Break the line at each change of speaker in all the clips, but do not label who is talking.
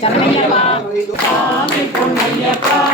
சரணையப்பா. சாமி பொன்னையப்பா.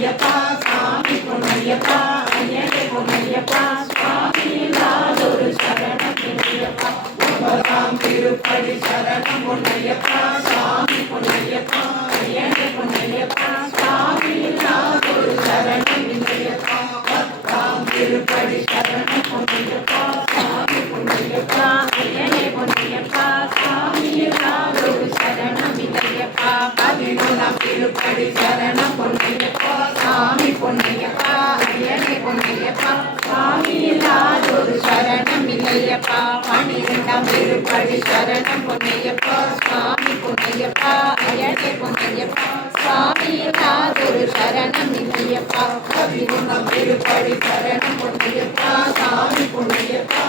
Maria make Maria Paz. பொன்னையப்பா மணி இரண்டாம் திருப்படி சரணம் பொன்னையப்பா சுவாமி பொன்னையப்பா அயனே பொன்னையப்பா சுவாமி இல்லாதொரு சாமி பொன்னையப்பா